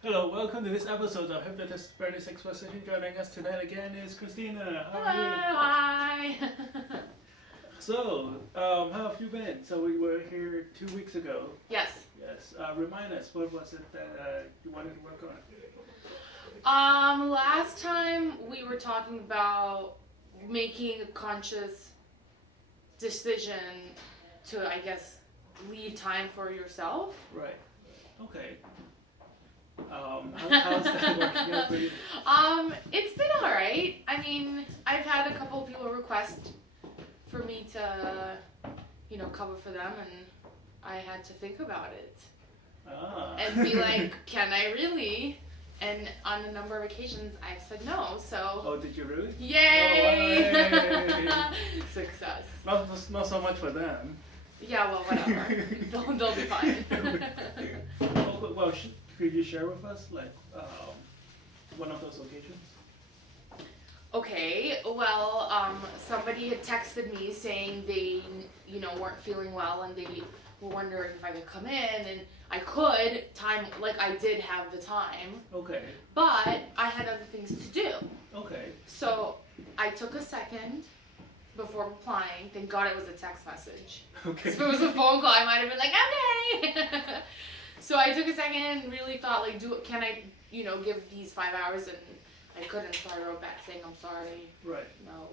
Hello, welcome to this episode of Hypnotist Exposition. Joining us tonight again is Kristina. How are you? Hi. So, how have you been? So we were here 2 weeks ago. Yes. Yes. Remind us, what was it that you wanted to work on? Last time we were talking about making a conscious decision to, I guess, leave time for yourself. Right. Okay. How's that working out for you? It's been alright. I mean, I've had a couple of people request for me to, cover for them, and I had to think about it. And be like, can I really? And on a number of occasions, I've said no, so... Oh, did you really? Yay! Oh, Success. Not so much for them. Yeah, well, whatever. They'll be fine. Well, could you share with us, like, one of those occasions? Okay, well, somebody had texted me saying they, weren't feeling well, and they were wondering if I could come in, and I could, I did have the time. Okay. But I had other things to do. Okay. So I took a second before replying. Thank God it was a text message. Okay. If it was a phone call, I might have been like, okay. So I took a second and really thought, can I, give these 5 hours? And I couldn't, so I wrote back saying, I'm sorry. Right. No.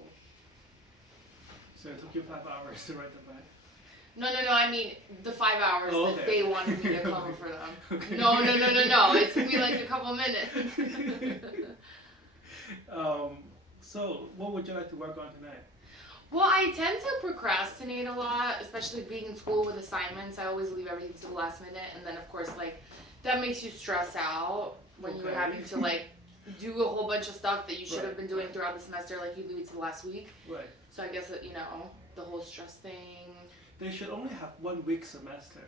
So it took you 5 hours to write that back? No, I mean, the 5 hours okay. that they wanted me to cover for them. Okay. No. It took me a couple minutes. So what would you like to work on tonight? Well, I tend to procrastinate a lot, especially being in school with assignments. I always leave everything to the last minute, and then of course, that makes you stress out when you're having to do a whole bunch of stuff that you should have been doing throughout the semester, you leave it to the last week. Right. So I guess that, the whole stress thing. They should only have 1 week semester.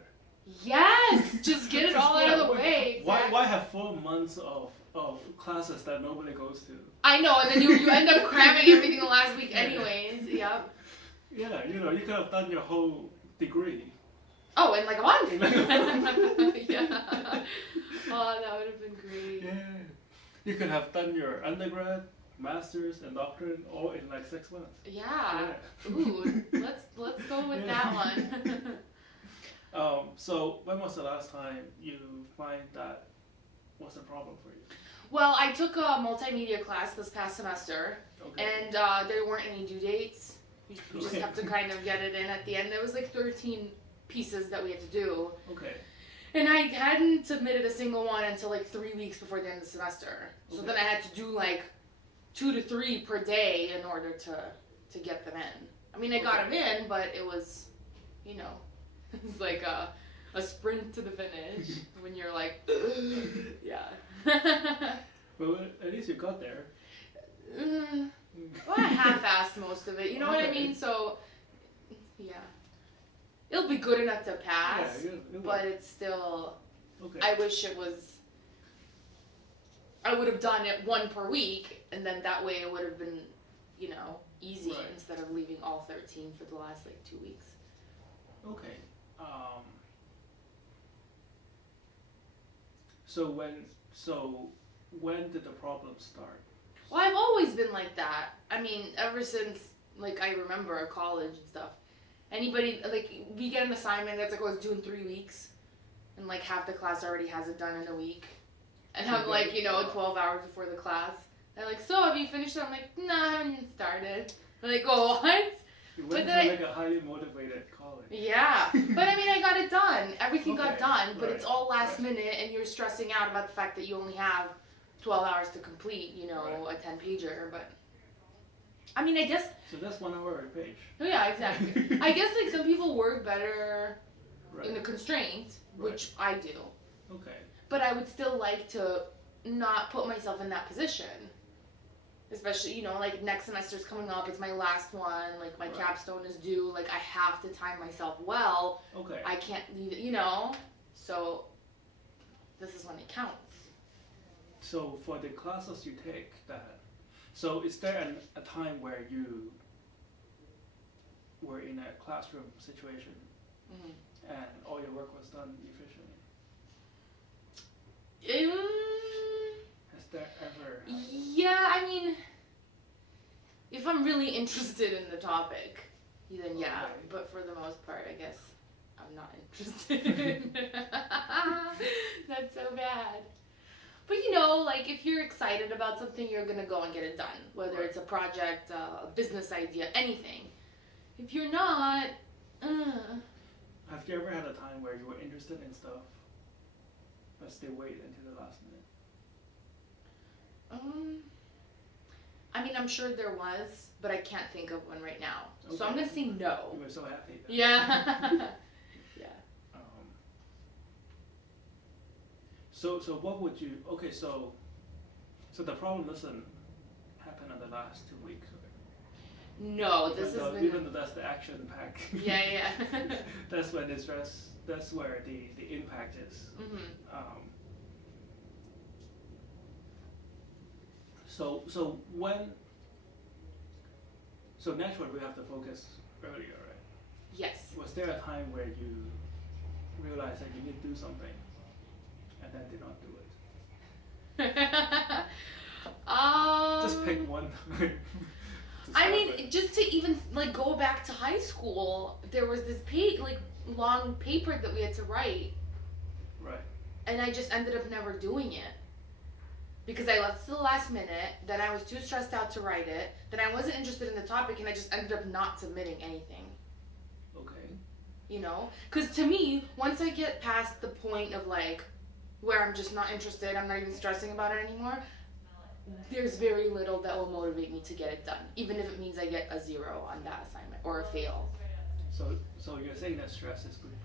Yes! Just get it all out of the way. Exactly. Why have 4 months of classes that nobody goes to? I know, and then you end up cramming everything the last week anyways. Yep. Yeah, you could have done your whole degree. Oh, in a month? Yeah. Oh, that would have been great. Yeah. You could have done your undergrad, master's, and doctorate all in 6 months. Yeah. Ooh, let's go with that one. So when was the last time you find that was a problem for you? Well, I took a multimedia class this past semester, and there weren't any due dates. You just have to kind of get it in at the end. There was 13 pieces that we had to do. Okay. And I hadn't submitted a single one until 3 weeks before the end of the semester. So then I had to do 2 to 3 per day in order to get them in. I mean, I got them in, but it was, it was a sprint to the finish when you're yeah. Well, at least you got there. Well, I half-assed most of it, you know what I mean? So, yeah. It'll be good enough to pass, but it's still, I wish it was, I would have done it 1 per week, and then that way it would have been, easy instead of leaving all 13 for the last 2 weeks. Okay. So when did the problem start? Well, I've always been like that. I mean, ever since I remember college and stuff. Anybody we get an assignment that's it's due in 3 weeks, and half the class already has it done in a week, and I'm 12 hours before the class. They're so have you finished it? I'm nah, I haven't even started. They're oh, what? You went to a highly motivated college. Yeah, but I mean, I got it done. Everything got done, but it's all last minute, and you're stressing out about the fact that you only have 12 hours to complete, a 10-pager, but... I mean, I guess... So that's 1 hour a page. Oh, yeah, exactly. I guess, some people work better in the constraint, which I do. Okay. But I would still like to not put myself in that position. Especially, next semester's coming up, it's my last one, my capstone is due, I have to time myself well. Okay. I can't leave it, So, this is when it counts. So, for the classes you take, so is there a time where you were in a classroom situation and all your work was done efficiently? really interested in the topic, then yeah. Okay. But for the most part, I guess I'm not interested. That's so bad. But you know, like if you're excited about something, you're gonna go and get it done. Whether it's a project, a business idea, anything. If you're not, Have you ever had a time where you were interested in stuff, but still wait until the last minute? I mean, I'm sure there was, but I can't think of one right now. Okay. So I'm gonna say no. You were so happy. Then. Yeah. Yeah. So what would you? Okay, so the problem doesn't happen in the last 2 weeks. Right? No, this has been. Even though that's the action pack. Yeah, yeah. That's when the stress. That's where the impact is. Mm-hmm. So naturally we have to focus earlier, right? Yes. Was there a time where you realized that you need to do something and then did not do it? Just pick one. I mean, just to even like go back to high school, there was this long paper that we had to write. Right. And I just ended up never doing it. Because I left to the last minute, then I was too stressed out to write it, then I wasn't interested in the topic, and I just ended up not submitting anything. Okay. You know? Because to me, once I get past the point of like, where I'm just not interested, I'm not even stressing about it anymore, there's very little that will motivate me to get it done, even if it means I get a 0 on that assignment, or a fail. So you're saying that stress is good for you?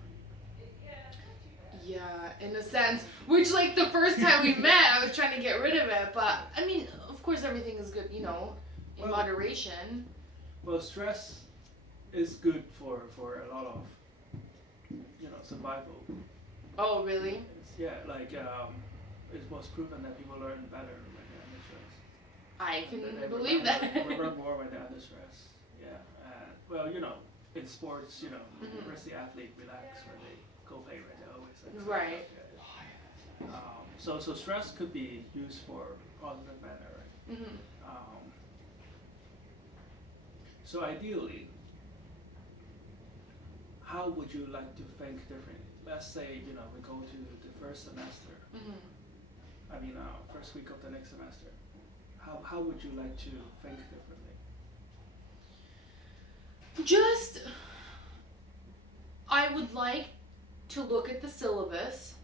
Yeah, in a sense. Which, like, the first time we met, I was trying to get rid of it. But, I mean, of course everything is good, you know, in moderation. Well, stress is good for a lot of, you know, survival. Oh, really? Yeah, like, it was proven that people learn better when they're under stress. I can They believe that. remember more when they're under stress. Yeah. Well, you know, in sports, you know, where's the athlete relax when they go play, right? They're always like, right. So stress could be used for positive manner, right? Mm-hmm. So ideally, how would you like to think differently? Let's say, you know, we go to the first semester. Mm-hmm. I mean, first week of the next semester. How would you like to think differently? Just, I would like to look at the syllabus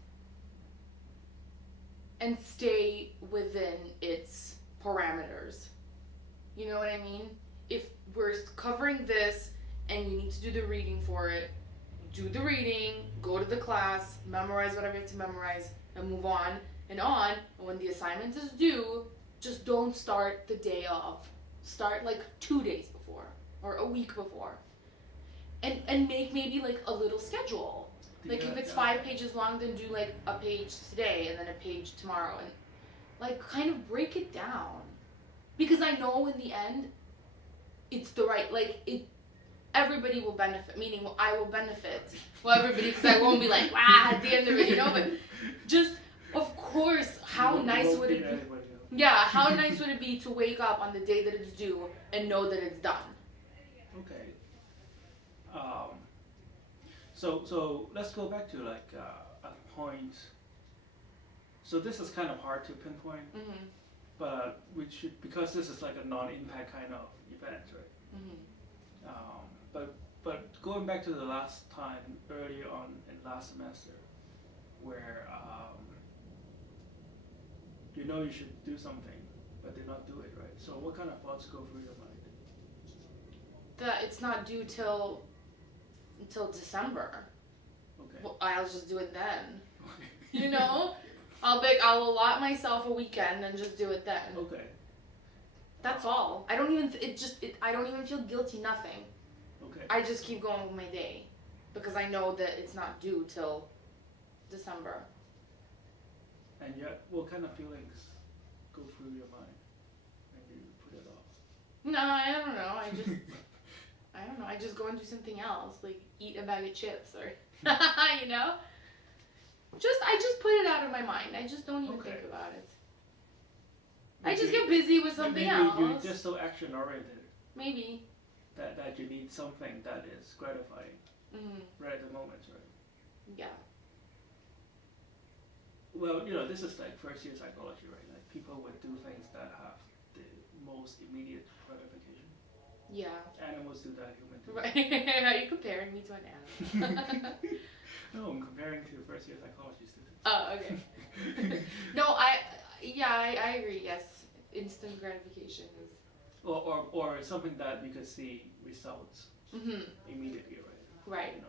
and stay within its parameters. You know what I mean? If we're covering this and you need to do the reading for it, do the reading, go to the class, memorize whatever you have to memorize, and move on and on. And when the assignment is due, just don't start the day of. Start like 2 days before or a week before. And make maybe like a little schedule. Like if it's 5 pages long, then do like a page today and then a page tomorrow, and like kind of break it down. Because I know in the end, it's the right, like it, everybody will benefit, meaning I will benefit. Well, everybody, because I won't be like, at the end of it, you know, but just, of course, how nice would it be? Yeah, how nice would it be to wake up on the day that it's due and know that it's done? Okay. So let's go back to like a point. So this is kind of hard to pinpoint, but we should, because this is like a non-impact kind of event, right? But going back to the last time, earlier on in last semester, where you know you should do something, but did not do it, right? So what kind of thoughts go through your mind? That it's not due until December. Okay. Well, I'll just do it then. You know, I'll allot myself a weekend and just do it then. Okay. That's all. I don't even feel guilty. Nothing. Okay. I just keep going with my day because I know that it's not due till December. And yet, what kind of feelings go through your mind when you put it off? No, I don't know. I just go and do something else, like eat a bag of chips or, you know? I just put it out of my mind. I just don't even think about it. I just get busy with something else. You're just so action oriented. Maybe. That you need something that is gratifying right at the moment, right? Yeah. Well, this is like first year psychology, right? Like people would do things that have the most immediate gratification. Yeah. Animals do that, humans do Right. that. Are you comparing me to an animal? No, I'm comparing to first year psychology students. Oh, okay. No, I agree, yes. Instant gratification is... Or something that you can see results immediately, right? Right.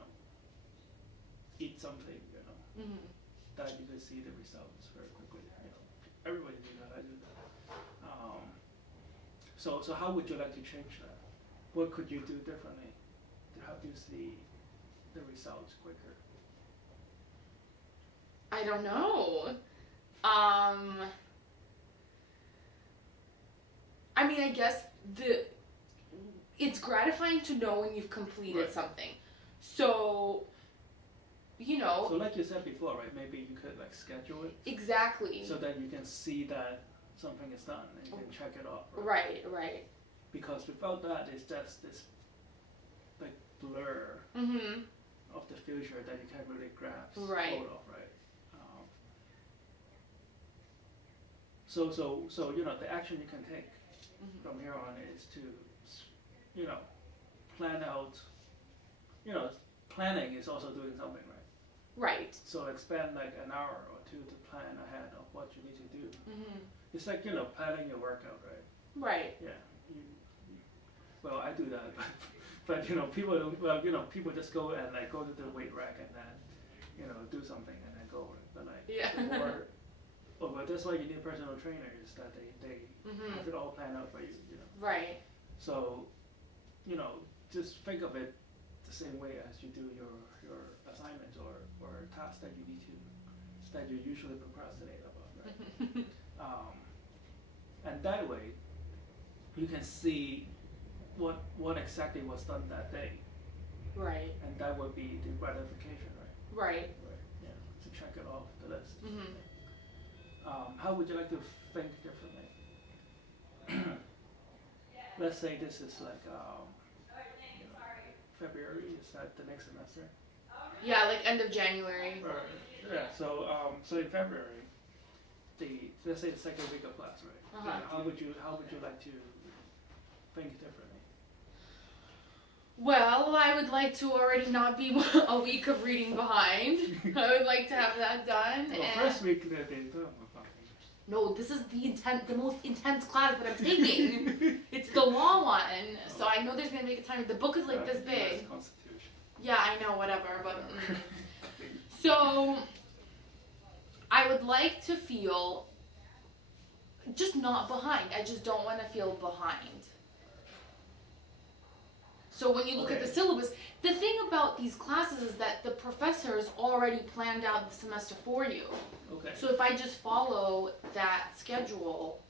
Eat something, that you can see the results very quickly. Everybody do that. I do that. So how would you like to change that? What could you do differently to help you see the results quicker? I don't know. I mean, I guess it's gratifying to know when you've completed something. So, So like you said before, right? Maybe you could like schedule it. Exactly. So that you can see that something is done and you can check it off. Right. Because without that, it's just this like blur of the future that you can't really grasp hold of, right? So the action you can take from here on is to, plan out. Planning is also doing something, right? Right. So spend like an hour or two to plan ahead of what you need to do. It's like planning your workout, right? Right. Yeah. Well, I do that, but people don't. Well, people just go and like go to the weight rack and then do something and then go. But like but that's why you need personal trainers, that they have it all planned out for you. Right. So, just think of it the same way as you do your assignments or tasks that you usually procrastinate about, right? And that way, you can see what exactly was done that day. Right. And that would be the gratification, right? Right. Yeah. To check it off the list. How would you like to think differently? Let's say this is like February. Is that the next semester? Yeah, like end of January. Yeah. So in February, let's say the second week of class, right? Yeah, how would you like to think differently? Well, I would like to already not be a week of reading behind. I would like to have that done. Well, first week they do. No, this is the most intense class that I'm taking. It's the law one, so I know there's gonna make a time. The book is like this big. Constitution. Yeah, I know, whatever, but so I would like to feel just not behind. I just don't want to feel behind. So when you look at the syllabus, the thing about these classes is that the professors already planned out the semester for you. Okay. So if I just follow that schedule,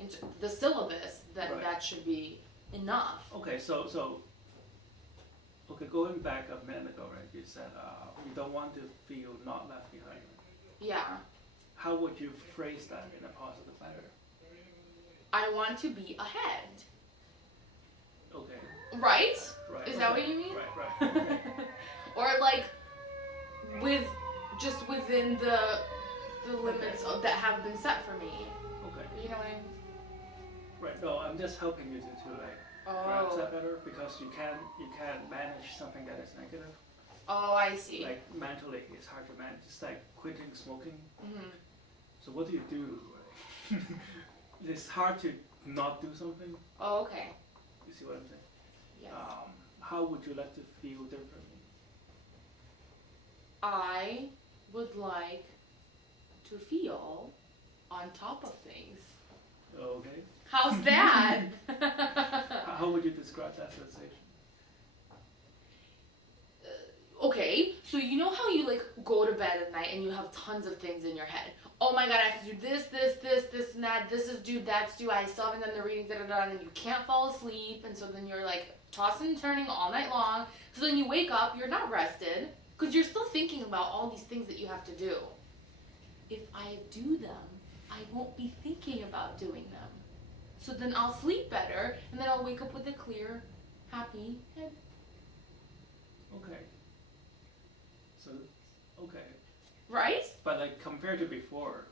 into the syllabus, then that should be enough. Okay, so going back a minute ago, right? You said you don't want to feel not left behind. Yeah. How would you phrase that in a positive manner? I want to be ahead. Okay. Right? Right. Is that what you mean? Right. Okay. Or like within the limits that have been set for me. Okay. You know what I mean? Right. No, I'm just helping you to like grasp that better, because you can't manage something that is negative. Oh, I see. Like mentally, it's hard to manage. It's like quitting smoking. So what do you do? It's hard to not do something. Oh, okay. You see what I'm saying? Yes. How would you like to feel differently? I would like to feel on top of things. Okay. How's that? How would you describe that sensation? Okay, so you know how you like go to bed at night and you have tons of things in your head. Oh my god, I have to do this, and that. This is due, that's due. I still haven't done the reading, and then you can't fall asleep, and so then you're like tossing and turning all night long. So then you wake up, you're not rested, because you're still thinking about all these things that you have to do. If I do them, I won't be thinking about doing them. So then I'll sleep better, and then I'll wake up with a clear, happy head. Okay. So, okay. Right? But like compared to before,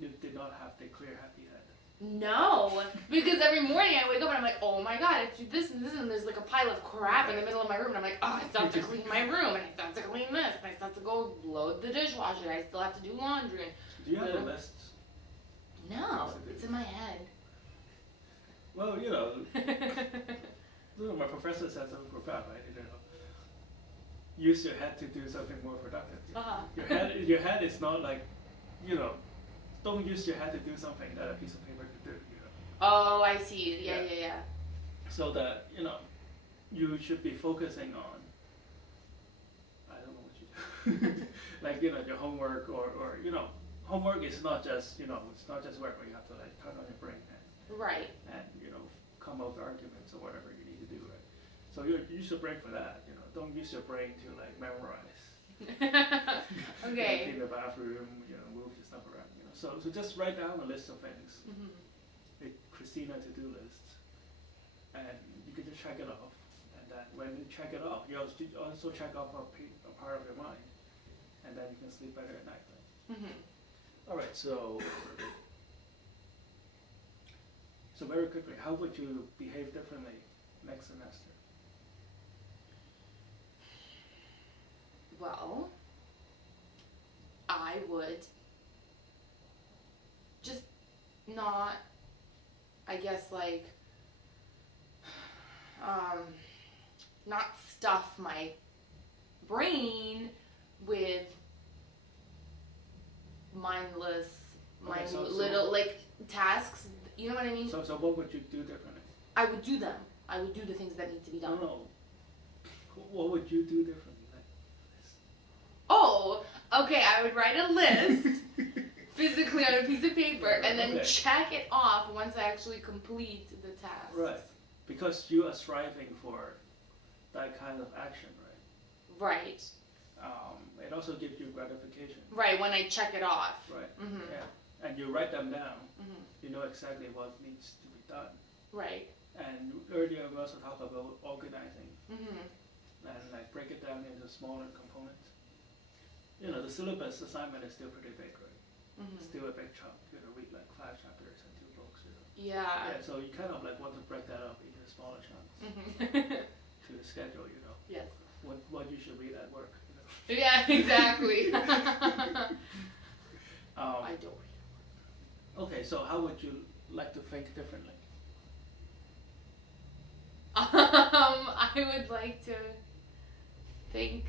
you did not have the clear, happy head. No, because every morning I wake up and I'm like, oh my god, I have to do this and this, and there's like a pile of crap in the middle of my room, and I'm like, oh, I still have to clean my room, and I still have to clean this, and I still have to go load the dishwasher, and I still have to do laundry. And Do you have a list? no, it's in my head. Well, my professor said something profound, right? Use your head to do something more productive. Your head is not like, don't use your head to do something that a piece of paper could do. Oh, I see. Yeah. So that you should be focusing on. I don't know what you do. Like your homework or homework is not just it's not just work where you have to like turn on your brain and right and come up with arguments or whatever you need to do, right? So you use your brain for that. Don't use your brain to like memorize. Okay. In the bathroom, move your stuff around. So just write down a list of things. A Kristina to-do list, and you can just check it off. And then when you check it off, you also check off a part of your mind, and then you can sleep better at night. Right? All right. So very quickly, how would you behave differently next semester? Well, I would just not, I guess, like, not stuff my brain with mindless, little, like, tasks. You know what I mean? So what would you do differently? I would do them. I would do the things that need to be done. No. What would you do differently? Oh, okay, I would write a list physically on a piece of paper and then check it off once I actually complete the task. Right, because you are striving for that kind of action, right? Right. It also gives you gratification. Right, when I check it off. Right, yeah. And you write them down. You know exactly what needs to be done. Right. And earlier we also talked about organizing. And like break it down into smaller components. The syllabus assignment is still pretty big, right? Still a big chunk. Read like 5 chapters and 2 books. Yeah. Yeah. So you kind of like want to break that up into smaller chunks to the schedule. Yes. What you should read at work. Yeah, exactly. I don't. Okay, so how would you like to think differently? I would like to think.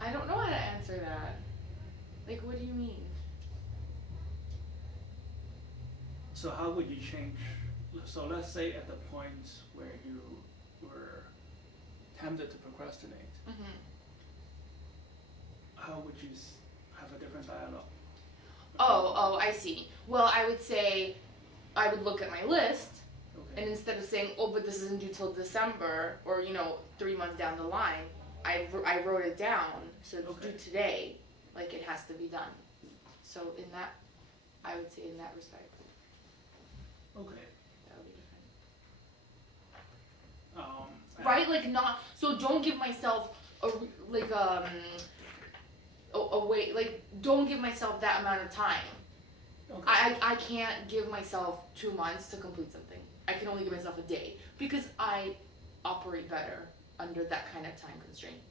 I don't know how to answer that. Like, what do you mean? So how would you change? So let's say at the point where you were tempted to procrastinate, how would you have a different dialogue? Oh, I see. Well, I would say, I would look at my list, and instead of saying, oh, but this isn't due till December, or 3 months down the line, I wrote it down, so it's due today, like it has to be done. So in that, I would say in that respect. Okay. That would be different. Right, like not, so don't give myself wait, like don't give myself that amount of time. Okay. I can't give myself 2 months to complete something. I can only give myself a day because I operate better under that kind of time constraint.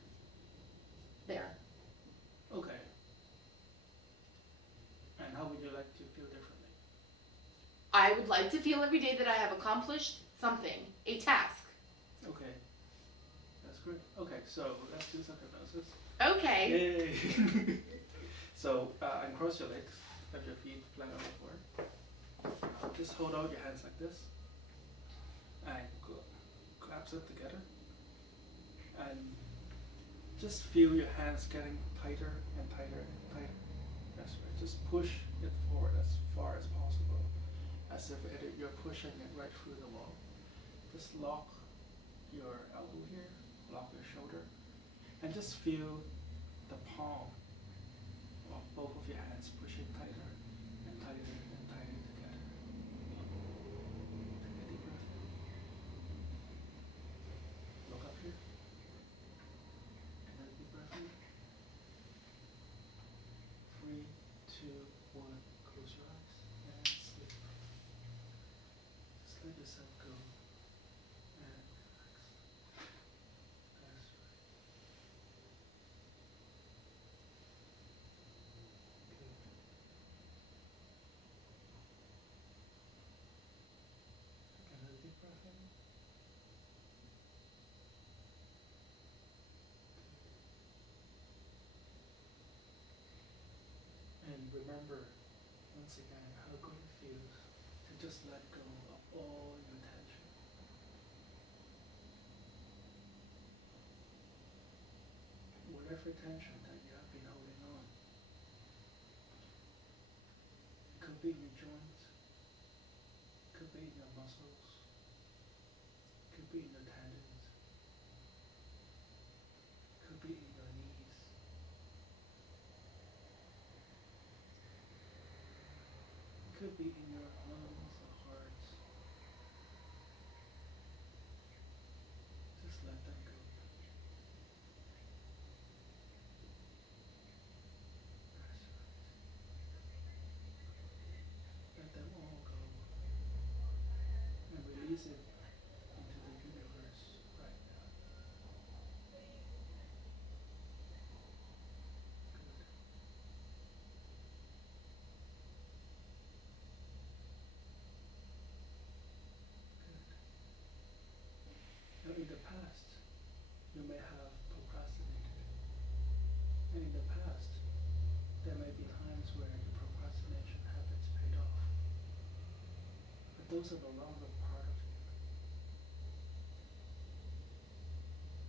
There. Okay. And how would you like to feel differently? I would like to feel every day that I have accomplished something, a task. Okay. That's great. Okay, so let's do some hypnosis. Okay. Yay! So, uncross your legs, have your feet flat on the floor. Just hold out your hands like this. And clasp it together. And just feel your hands getting tighter and tighter and tighter. That's right. Just push it forward as far as possible. As if you're pushing it right through the wall. Just lock your elbow here, lock your shoulder, and just feel the palm of both of your hands pushing tighter and tighter and tighter together. just let go and relax. That's right. Good. Another deep breath in. And remember, once again, how good it feels to just let go of all your tension. Whatever tension that you have been holding on. It could be in your joints, it could be in your muscles, it could be in your tendons, it could be in your knees. It could be in your lungs or hearts. Just let them go. That's right. Let them all go and release it into the universe right now. Good. Now in the past, you may have procrastinated. And in the past, there may be times where the procrastination habits paid off. But those are no longer part of you.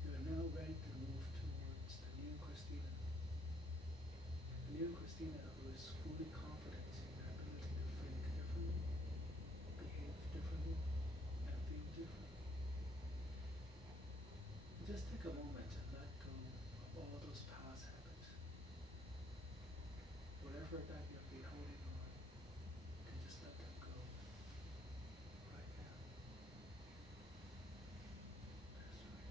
You are now ready to move towards the new Kristina. The new Kristina who is fully confident in her ability to think differently, behave differently, and feel differently. Just take a moment and let go of all those past habits. Whatever that you've been holding on, you can just let them go right now. That's right.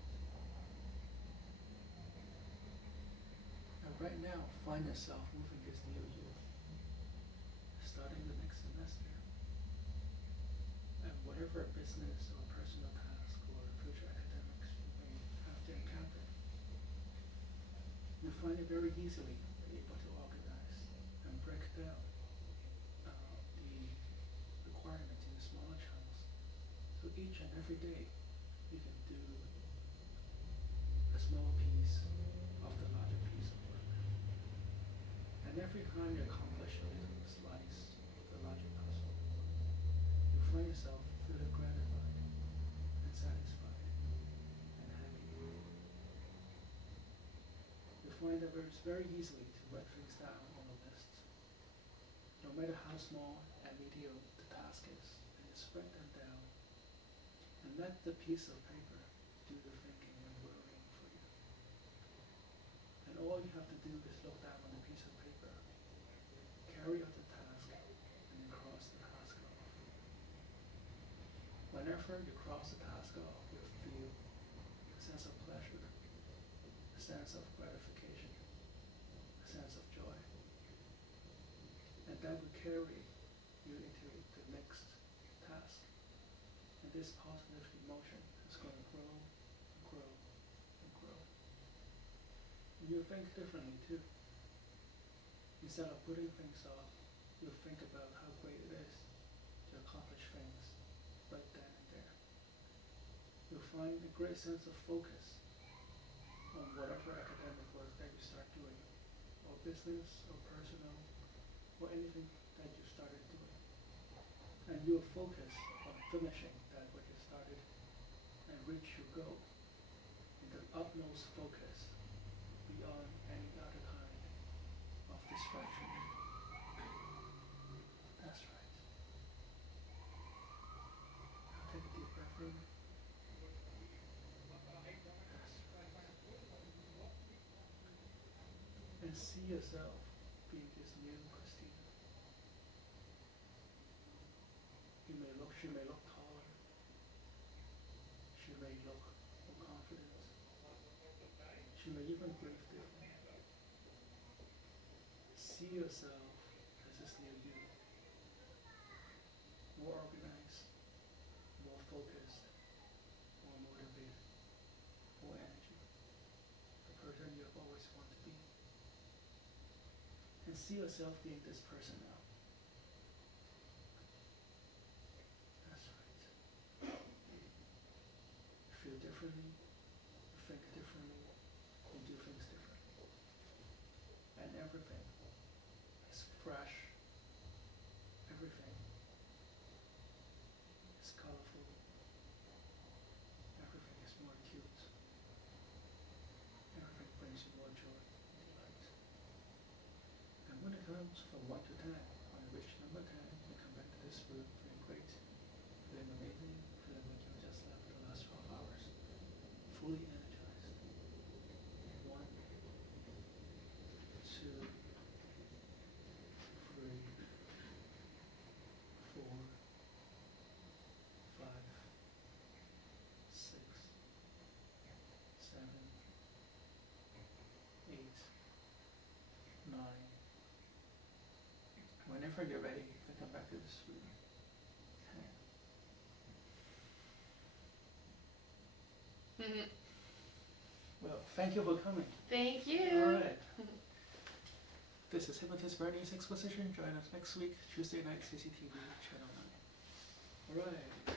And right now, find yourself moving this new year, starting the next semester. And whatever business or personal task or future academics you may have to encounter, you find it very easily able to organize and break down the requirements into smaller chunks. So each and every day, you can do a small piece of the larger piece of work. And every time you accomplish a little slice of the larger puzzle, you find yourself feeling gratified and satisfied and happy. You find that it's very easily to write things down on a list. No matter how small and medium the task is, and just write them down and let the piece of paper do the thinking and worrying for you. And all you have to do is look down on the piece of paper, carry out the task, and then cross the task off. Whenever you cross the task off, you'll feel a sense of pleasure, a sense of gratification, a sense of joy. And that will carry you into the next task. And this positive emotion is going to grow and grow and grow. And you'll think differently too. Instead of putting things off, you'll think about how great it is to accomplish things right then and there. You'll find a great sense of focus on whatever academic work that you start doing, or business, or personal, or anything that you started doing. And you'll focus on finishing that what you started and reach your goal in the utmost focus beyond any other kind of distraction. That's right. Now take a deep breath in. That's right. And see yourself being this new Kristina. She may look taller. She may look more confident. She may even breathe differently. See yourself as this new you. More organized, more focused, more motivated, more energy. The person you have always wanted to be. And see yourself being this person now. That's right. You feel differently, you think differently, you do things differently. And everything is fresh. Everything is colorful. Everything is more acute. Everything brings you more joy and delight. And when it comes from 1 to 10, on you reach number 10, you come back to this room feeling great, feeling amazing, feeling like you just left the last 12 hours, fully energized. 1, 2, 3, 4, 5, 6, 7, 8, 9. Whenever you're ready, you can come back to this room. 10. Well, thank you for coming. Thank you. All right. This is Hypnotist Bernie's Exposition. Join us next week, Tuesday night, CCTV, Channel 9. All right.